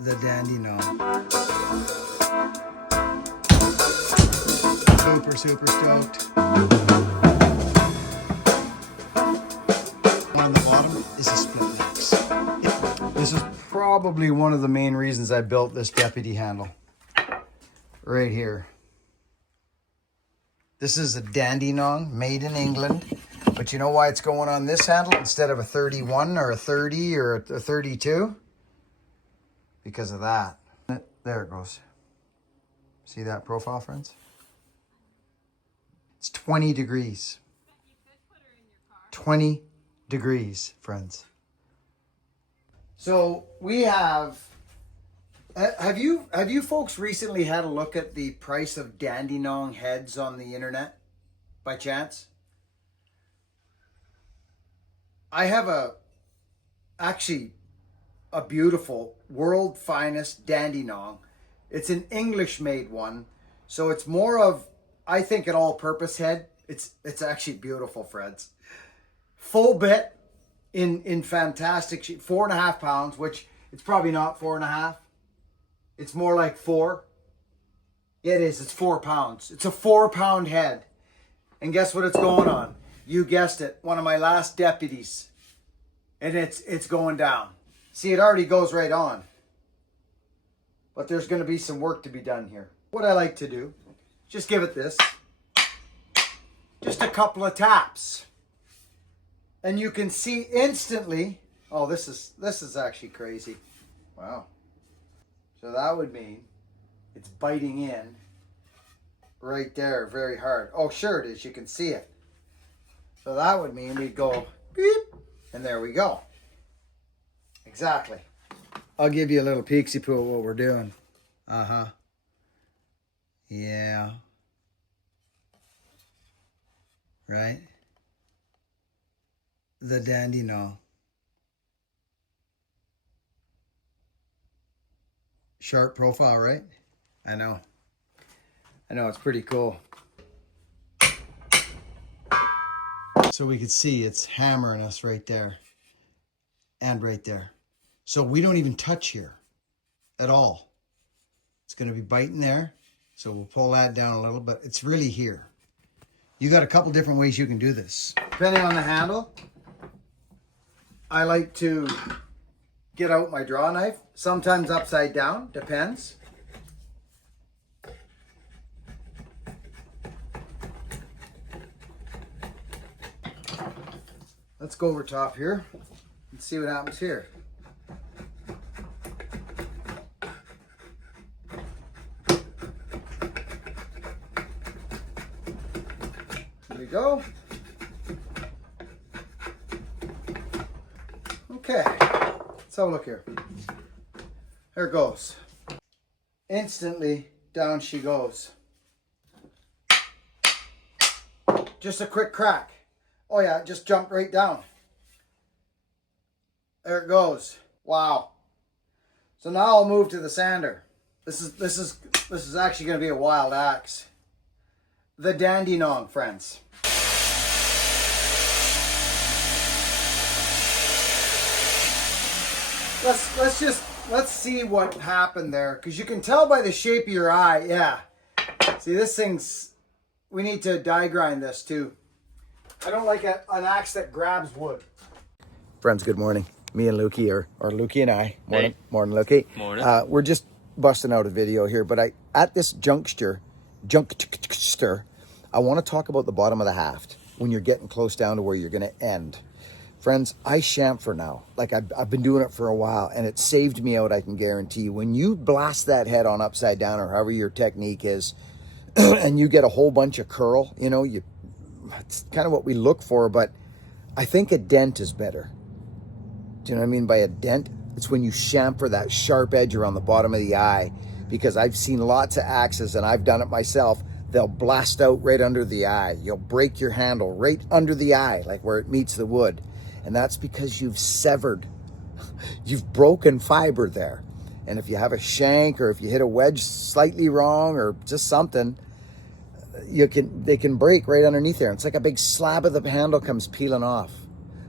the Dandenong. Super stoked. On the bottom is a split mix. This is probably one of the main reasons I built this deputy handle. Right here. This is a Dandenong, made in England. But you know why it's going on this handle instead of a 31 or a 30 or a 32? Because of that. There it goes. See that profile, friends? It's 20 degrees. 20 degrees, friends. So we have you folks recently had a look at the price of Dandenong heads on the internet by chance? I have actually a beautiful world finest Dandenong. It's an English made one, so it's more of, I think, an all-purpose head. It's actually beautiful, friends. Full bit in fantastic shape. 4.5 pounds, which it's probably not 4.5. It's more like 4. Yeah, it is. It's 4 pounds. It's a 4-pound head. And guess what it's going on? You guessed it. One of my last deputies. And it's going down. See, it already goes right on. But there's going to be some work to be done here. What I like to do, just give it this. Just a couple of taps. And you can see instantly, oh, this is actually crazy. Wow. So that would mean it's biting in right there very hard. Oh, sure it is. You can see it. So that would mean we'd go beep, and there we go. Exactly. I'll give you a little peeksy-poo of what we're doing. Uh-huh. Yeah. Right? The Dandenong. Sharp profile, right? I know. It's pretty cool. So we could see it's hammering us right there. And right there. So we don't even touch here at all. It's going to be biting there. So we'll pull that down a little, but it's really here. You got a couple different ways you can do this. Depending on the handle, I like to get out my draw knife. Sometimes upside down, depends. Let's go over top here and see what happens here. Here we go. Okay, let's have a look here. There it goes. Instantly down she goes. Just a quick crack. Oh yeah, it just jumped right down. There it goes. Wow. So now I'll move to the sander. This is actually going to be a wild axe. The Dandenong, friends. Let's see what happened there, because you can tell by the shape of your eye. Yeah. See, this thing's, we need to die grind this too. I don't like an axe that grabs wood. Friends, good morning. Me and Lukey, or Lukey and I. Morning, hey. Morning, Lukey. Morning. We're just busting out a video here, but at this juncture, I want to talk about the bottom of the haft when you're getting close down to where you're going to end. Friends, I chamfer now. Like I've been doing it for a while, and it saved me out, I can guarantee you. When you blast that head on upside down, or however your technique is, and you get a whole bunch of curl, it's kind of what we look for, but I think a dent is better. Do you know what I mean by a dent? It's when you chamfer that sharp edge around the bottom of the eye, because I've seen lots of axes, and I've done it myself. They'll blast out right under the eye. You'll break your handle right under the eye, like where it meets the wood. And that's because you've severed, you've broken fiber there. And if you have a shank, or if you hit a wedge slightly wrong, or just something, they can break right underneath there. It's like a big slab of the handle comes peeling off.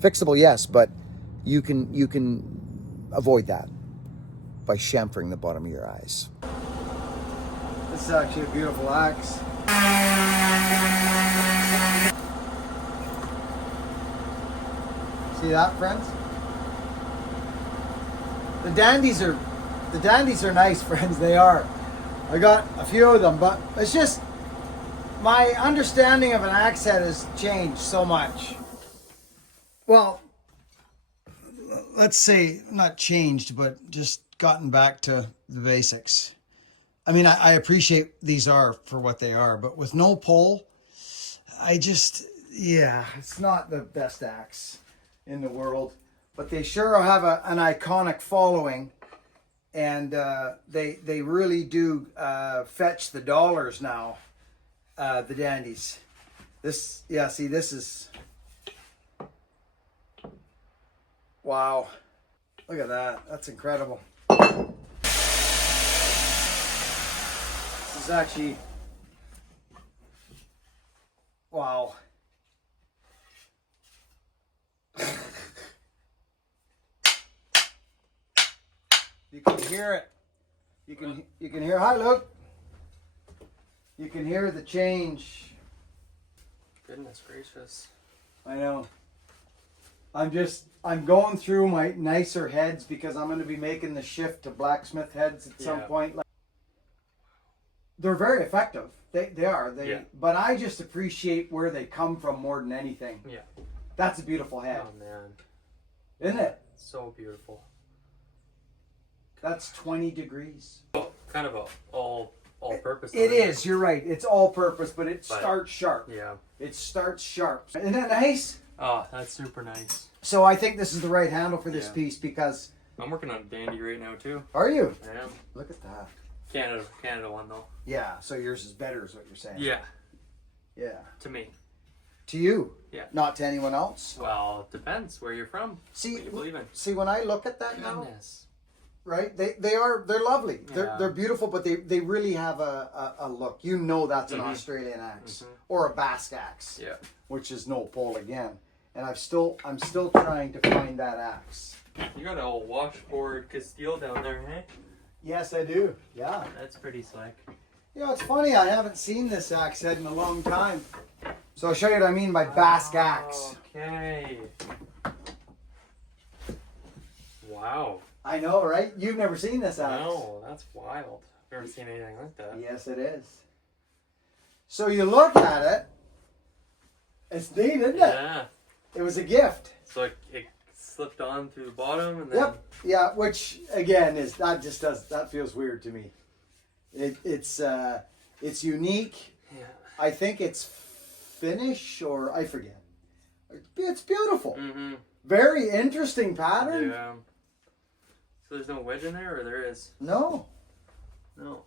Fixable, yes, but you can avoid that. by chamfering the bottom of your eyes. This is actually a beautiful axe. See that, friends? The dandies are nice, friends. They are. I got a few of them, but it's just my understanding of an axe head has changed so much. Well, let's say not changed, but just gotten back to the basics. I mean, I appreciate these are for what they are, but with no pole, it's not the best axe in the world, but they sure have an iconic following, and they really do fetch the dollars now. The dandies. This is wow. Look at that. That's incredible. This is actually wow. You can hear it. You can hear. Hi, Luke. You can hear the change. Goodness gracious. I know. I'm going through my nicer heads because I'm going to be making the shift to blacksmith heads at some point. They're very effective. They are. But I just appreciate where they come from more than anything. Yeah. That's a beautiful head. Oh man. Isn't it? So beautiful. That's 20 degrees. Kind of a all-purpose. It is. You're right. It's all-purpose, but it starts sharp. Yeah. It starts sharp. Isn't that nice? Oh, that's super nice. So I think this is the right handle for this piece because... I'm working on a dandy right now too. Are you? I am. Look at that. Canada one though. Yeah, so yours is better is what you're saying. Yeah. Yeah. To me. To you? Yeah. Not to anyone else? Well, it depends where you're from. See, what you believe in. See, when I look at that Goodness. now, right? They're lovely. Yeah. They're beautiful, but they really have a look. You know that's an Australian axe or a Basque axe. Yeah. Which is no pole again. And I'm still trying to find that axe. You got a old washboard Castile down there, hey? Yes, I do. Yeah. That's pretty slick. You know, it's funny. I haven't seen this axe head in a long time. So I'll show you what I mean by Basque axe. Okay. Wow. I know, right? You've never seen this axe. No, that's wild. I've never seen anything like that. Yes, it is. So you look at it. It's neat, isn't it? Yeah. It was a gift. So it slipped on through the bottom and then... Yep. Yeah, which again that feels weird to me. It's unique. Yeah. I think it's Finnish or I forget. It's beautiful. Mm-hmm. Very interesting pattern. Yeah. So there's no wedge in there, or there is? No. No.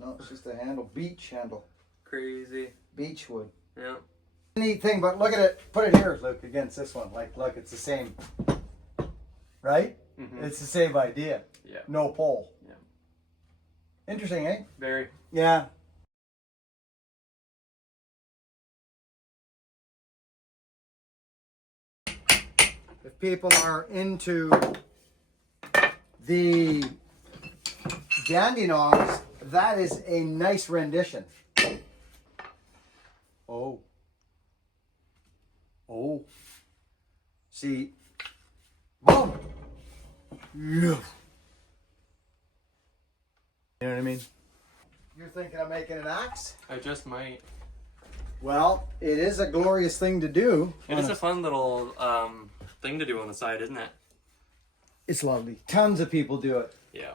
No, it's just a handle. Beech handle. Crazy. Beech wood. Yeah. Neat thing, but look at it. Put it here, Luke, against this one. Like, look, it's the same. Right? Mm-hmm. It's the same idea. Yeah. No pole. Yeah. Interesting, eh? Very. Yeah. If people are into the Dandenongs, that is a nice rendition. Oh. Oh. See. Boom. Yeah. You know what I mean? You're thinking of making an axe? I just might. Well, it is a glorious thing to do. It is a fun little thing to do on the side, isn't it? It's lovely. Tons of people do it. Yeah.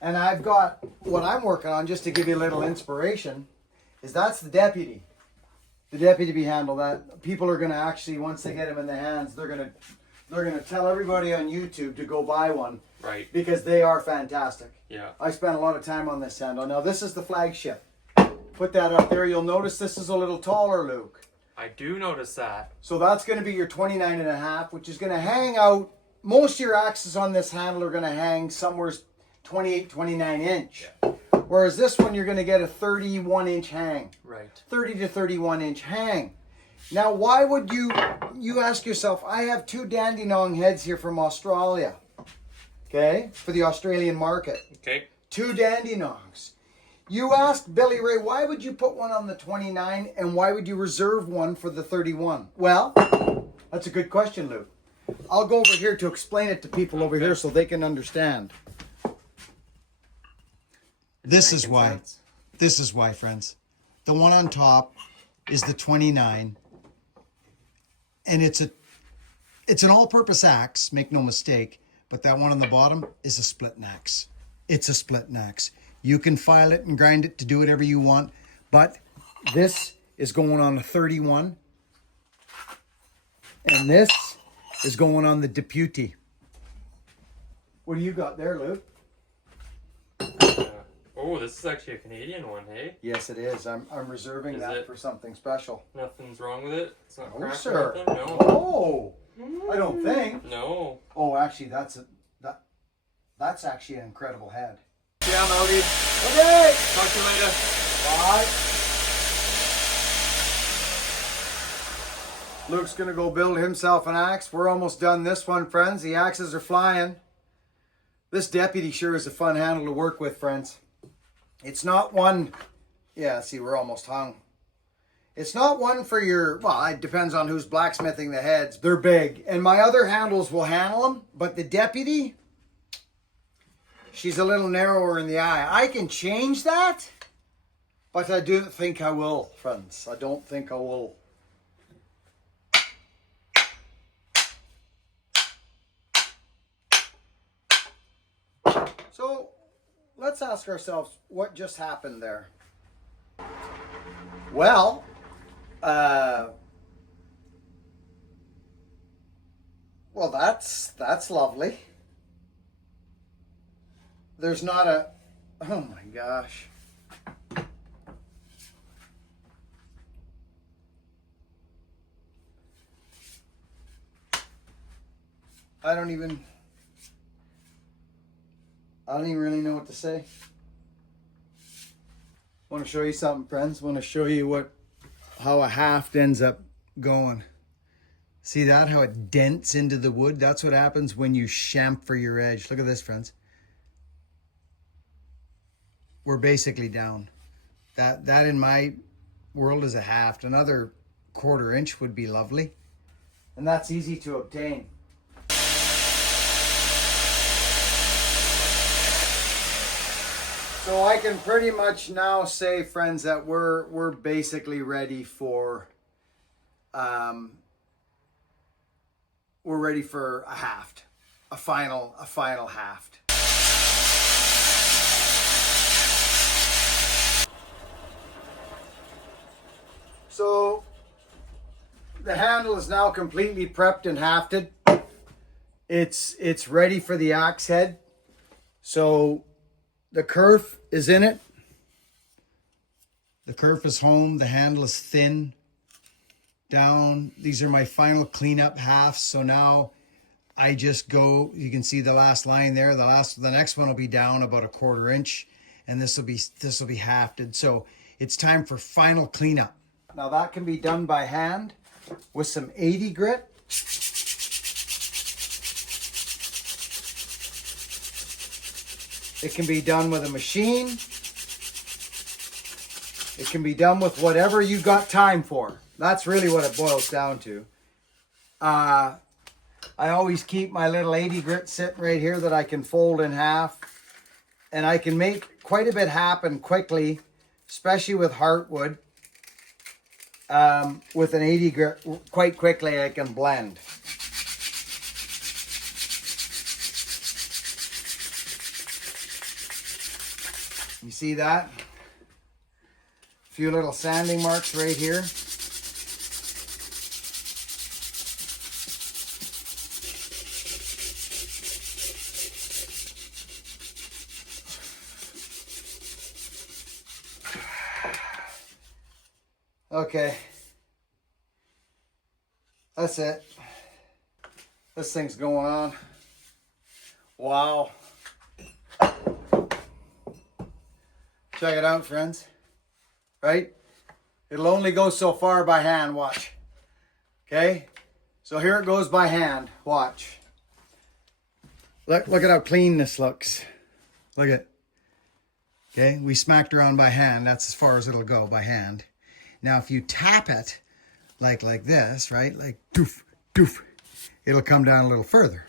And I've got what I'm working on, just to give you a little inspiration, is that's the deputy. The deputy bee handle that people are going to actually, once they get them in their hands, they're going to tell everybody on YouTube to go buy one. Right. Because they are fantastic. Yeah. I spent a lot of time on this handle. Now this is the flagship. Put that up there. You'll notice this is a little taller, Luke. I do notice that. So that's going to be your 29.5, which is going to hang out. Most of your axes on this handle are going to hang somewhere 28, 29 inch. Yeah. Whereas this one, you're going to get a 31 inch hang. Right. 30 to 31 inch hang. Now, why would you ask yourself, I have two Dandenong heads here from Australia. Okay, for the Australian market. Okay. 2 Dandenongs. You asked Billy Ray, why would you put one on the 29 and why would you reserve one for the 31? Well, that's a good question, Luke. I'll go over here to explain it to people over here so they can understand. This is why. This is why, friends. The one on top is the 29, and it's an all-purpose axe, make no mistake, but that one on the bottom is a split axe. It's a split axe. You can file it and grind it to do whatever you want, but this is going on a 31, and this is going on the Deputy. What do you got there, Luke? Oh, this is actually a Canadian one, hey? Yes, it is. I'm reserving that for something special. Nothing's wrong with it? It's not Oh, cracked sir. or anything? No. Oh, I don't think. No. Oh, actually, that's actually an incredible head. Yeah, Modi. Okay. Talk to you later. Bye. Luke's gonna go build himself an axe. We're almost done this one, friends. The axes are flying. This Deputy sure is a fun handle to work with, friends. It's not one, yeah, see, we're almost hung. It's not one for your, well, it depends on who's blacksmithing the heads. They're big. And my other handles will handle them, but the Deputy, she's a little narrower in the eye. I can change that, but I don't think I will, friends. I don't think I will. So, let's ask ourselves what just happened there. Well, well, that's lovely. There's not a, oh my gosh. I don't even really know what to say. Want to show you something, friends. Want to show you how a haft ends up going. See that? How it dents into the wood? That's what happens when you chamfer your edge. Look at this, friends. We're basically down. That in my world is a haft. Another 1/4 inch would be lovely. And that's easy to obtain. So I can pretty much now say, friends, that we're basically ready for we're ready for a haft, a final haft. So the handle is now completely prepped and hafted. It's ready for the axe head. So the kerf is in it. The kerf is home. The handle is thin down. These are my final cleanup halves. So now I just go, you can see the last line there. The next one will be down about a 1/4 inch, and this will be hafted. So it's time for final cleanup. Now that can be done by hand with some 80 grit. It can be done with a machine. It can be done with whatever you got time for. That's really what it boils down to. I always keep my little 80 grit sitting right here that I can fold in half. And I can make quite a bit happen quickly, especially with heartwood. With an 80 grit, quite quickly I can blend. You see that? A few little sanding marks right here. Okay. That's it. This thing's going on. Wow. Check it out, friends. Right? It'll only go so far by hand, watch. Okay? So here it goes by hand, watch. Look at how clean this looks. Look at, okay, we smacked around by hand. That's as far as it'll go, by hand. Now, if you tap it like this, right, like doof, doof, it'll come down a little further.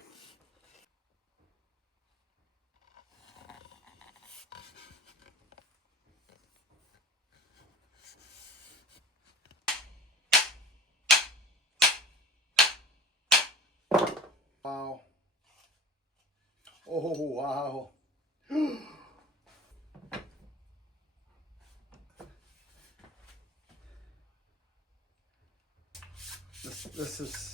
Wow. Oh, wow. This is...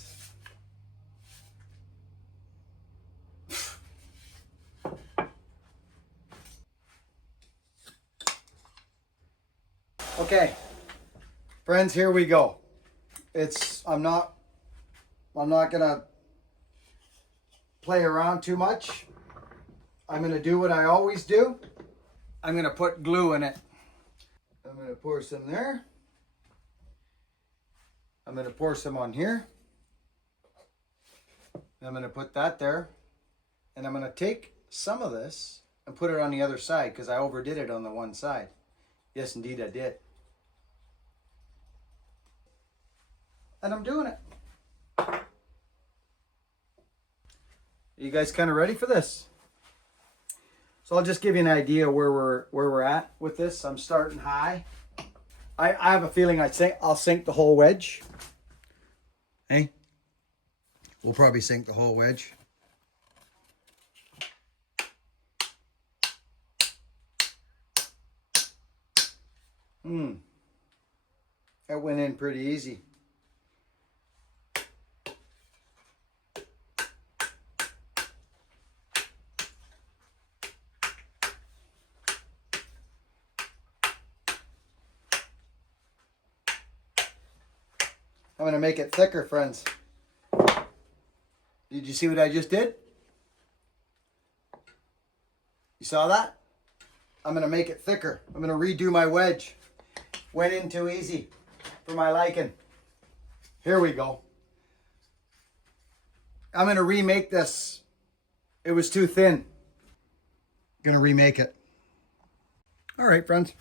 Okay, friends, here we go. I'm not gonna play around too much. I'm gonna do what I always do. I'm gonna put glue in it. I'm gonna pour some there. I'm gonna pour some on here. I'm gonna put that there. And I'm gonna take some of this and put it on the other side because I overdid it on the one side. Yes, indeed I did. And I'm doing it. You guys kind of ready for this? So I'll just give you an idea where we're at with this. I'm starting high. I have a feeling I'll sink the whole wedge. Hey, we'll probably sink the whole wedge. That went in pretty easy. I'm going to make it thicker, friends. Did you see what I just did? You saw that? I'm going to make it thicker. I'm going to redo my wedge. Went in too easy for my liking. Here we go. I'm going to remake this. It was too thin. Going to remake it. All right, friends.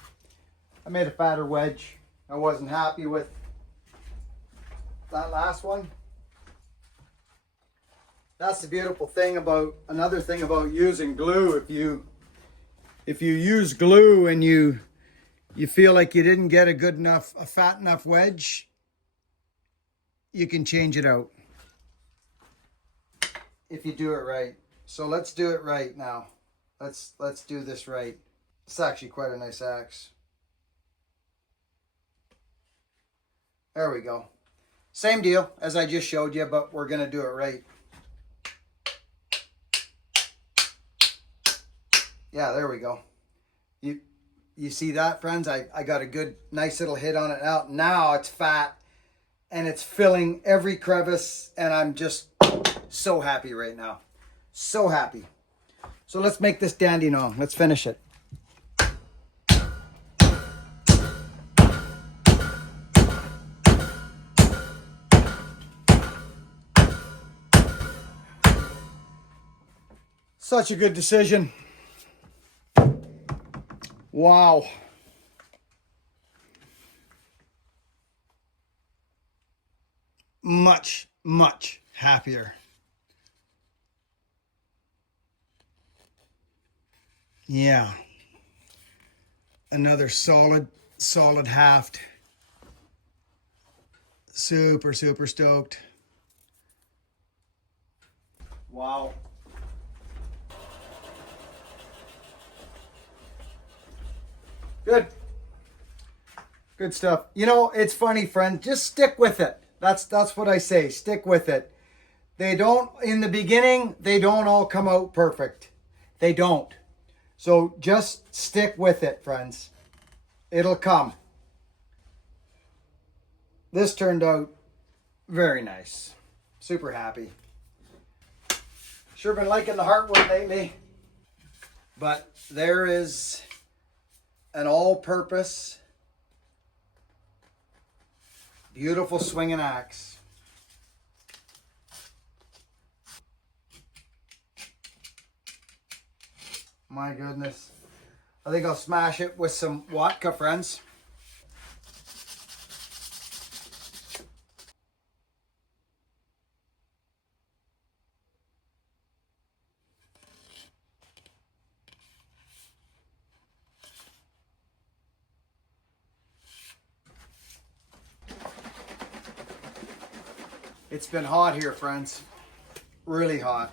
I made a fatter wedge. I wasn't happy with that last one. That's the beautiful thing about, another thing about using glue. If you use glue and you feel like you didn't get a fat enough wedge, you can change it out if you do it right. So let's do it right now. Let's do this right. It's actually quite a nice axe. There we go. Same deal as I just showed you, but we're going to do it right. Yeah, there we go. You see that, friends? I got a good, nice little hit on it out. Now it's fat and it's filling every crevice, and I'm just so happy right now. So happy. So let's make this Dandenong. Let's finish it. Such a good decision. Wow. Much, much happier. Yeah. Another solid haft. Super, super stoked. Wow. Good. Good stuff. You know, it's funny, friend. Just stick with it. That's what I say. Stick with it. They don't, in the beginning, they don't all come out perfect. They don't. So just stick with it, friends. It'll come. This turned out very nice. Super happy. Sure been liking the heartwood lately. But there is an all-purpose, beautiful swinging axe. My goodness. I think I'll smash it with some vodka, friends. It's been hot here, friends. Really hot.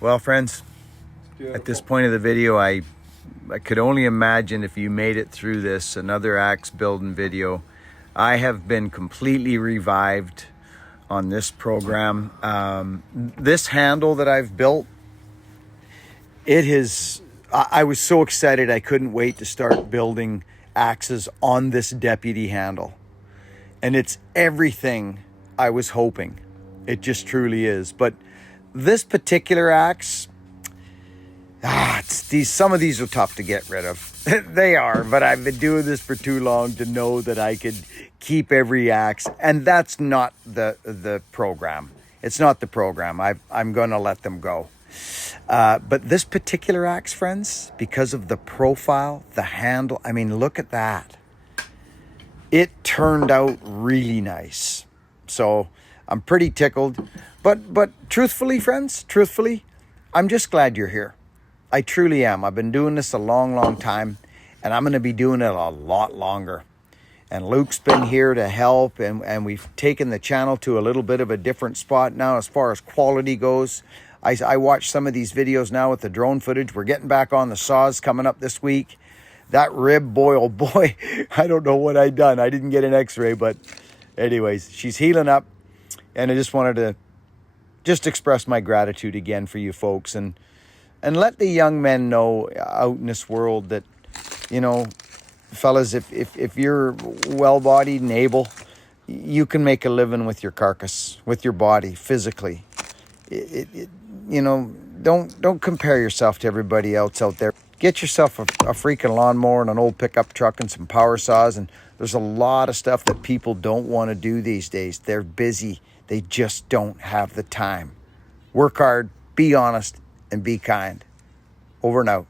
Well, friends, at this point of the video, I could only imagine if you made it through this, another axe building video. I have been completely revived on this program. This handle that I've built, I was so excited I couldn't wait to start building axes on this deputy handle. And it's everything I was hoping. It just truly is. But this particular axe, some of these are tough to get rid of. They are, but I've been doing this for too long to know that I could keep every axe. And that's not the program. It's not the program. I'm going to let them go. But this particular axe, friends, because of the profile, the handle, I mean, look at that. It turned out really nice. So I'm pretty tickled. But truthfully, friends, I'm just glad you're here. I truly am. I've been doing this a long, long time, and I'm going to be doing it a lot longer. And Luke's been here to help, and we've taken the channel to a little bit of a different spot now as far as quality goes. I watched some of these videos now with the drone footage. We're getting back on the saws coming up this week. That rib, boy, oh boy, I don't know what I done. I didn't get an x-ray, but anyways, she's healing up. And I just wanted to express my gratitude again for you folks, and let the young men know out in this world that, you know, fellas, if you're well-bodied and able, you can make a living with your carcass, with your body, physically. You know, don't compare yourself to everybody else out there. Get yourself a freaking lawnmower and an old pickup truck and some power saws. And there's a lot of stuff that people don't want to do these days. They're busy. They just don't have the time. Work hard, be honest, and be kind. Over and out.